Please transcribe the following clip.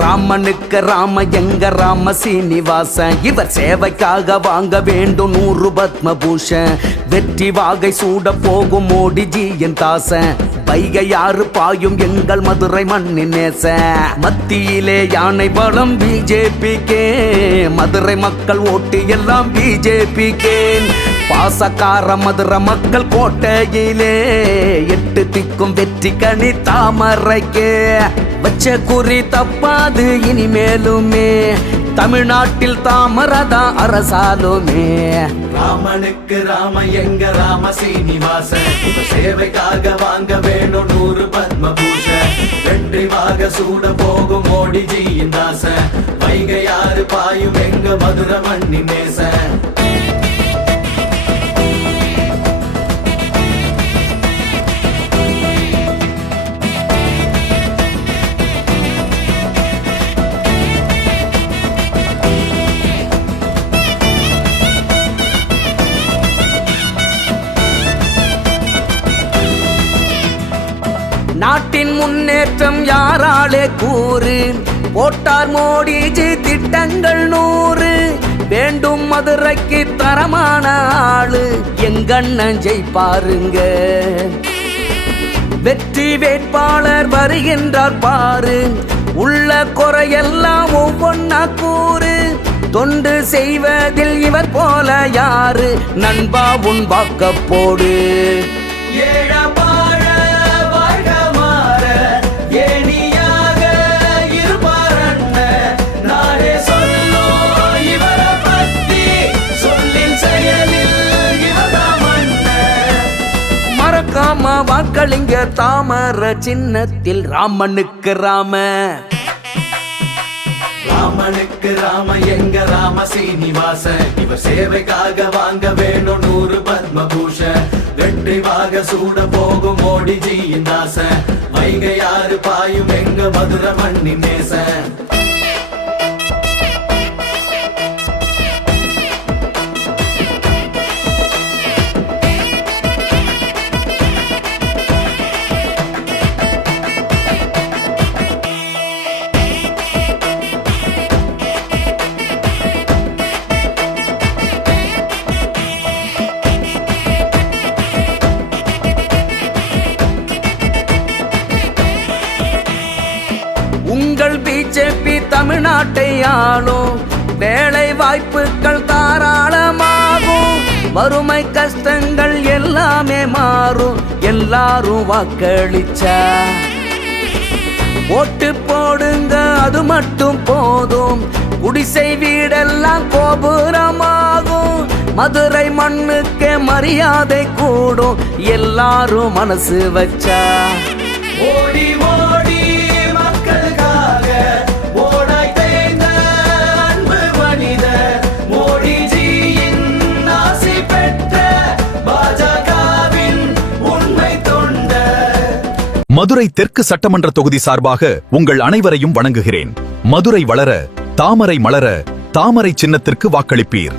ராமனுக்கு ராம எங்க ராம சீனிவாசன், இவர் சேவைக்காக வாங்க வேண்டும் 100 பத்மபூஷன். வெற்றி வாகை சூட போகும் மோடிஜியின் தாசன், வைகை யாரு பாயும் எங்கள் மதுரை மண்ணின் நேச. மத்தியிலே யானை பலம் பிஜேபிக்கே, மதுரை மக்கள் ஓட்டு எல்லாம் பிஜேபிக்கே. பாசக்கார மதுரை மக்கள் கோட்டையிலே 8 திக்கும் வெற்றி கனி தாமரைக்கே. வச்ச குறி தப்பாது இனிமேலுமே, தமிழ்நாட்டில் தாமரதா அரசாலுமே. ராமனுக்கு ராம எங்க ராம சீனிவாசன், சேவைக்காக வாங்க வேணும் 100 பத்மபூஷன். வெற்றி வாக சூட போகும் மோடிஜியின் தாசன், வைகை யாரு பாயும் எங்க மதுரை மண்ணின் நேசன். நாட்டின் முன்னேற்றம் யாராலே கூறு, போட்டார் மோடிஜி திட்டங்கள் 100. வேண்டும் மதுரைக்கு தரமான ஆளு, எங்கண்ணன் ஜெயிப்பாருங்க. வெற்றி வேட்பாளர் வருகின்றார் பாரு, உள்ள குறையெல்லாம் ஒவ்வொன்னா கூறு. தொண்டு செய்வதில் இவர் போல யாரு, நண்பா உன் வாக்க போடு. மறக்காம வாக்களிங்க தாமர சின்னத்தில் ராமனுக்கு ராம. ராமனுக்கு ராம எங்க ராம சீனிவாசன், இவர் சேவைக்காக வாங்க வேணும் 100 பத்மபூஷன். வெற்றி வாக சூட போகும் மோடிஜியின் தாசன், வைகை யாரு பாயும் எங்க மதுரை மண்ணின் நேசன். உங்கள் பிஜேபி தமிழ்நாட்டை ஆளும், வேலை வாய்ப்புகள் தாராளமாகும். வறுமை கஷ்டங்கள் எல்லாமே மாறும், எல்லாரும் வாக்களிச்சா. ஓட்டு போடுங்க அது மட்டும் போதும், குடிசை வீடெல்லாம் கோபுரமாகும். மதுரை மண்ணுக்கே மரியாதை கூடும், எல்லாரும் மனசு வச்சா. ஓடி ஓடி மக்களுக்காக ஓடாய் தேய்ந்த அன்பு மனித, மோடிஜியின் ஆசி பெற்ற பாஜகவின் உண்மை தொண்டர். மதுரை தெற்கு சட்டமன்ற தொகுதி சார்பாக உங்கள் அனைவரையும் வணங்குகிறேன். மதுரை வளர, தாமரை மலர, தாமரை சின்னத்திற்கு வாக்களிப்பீர்.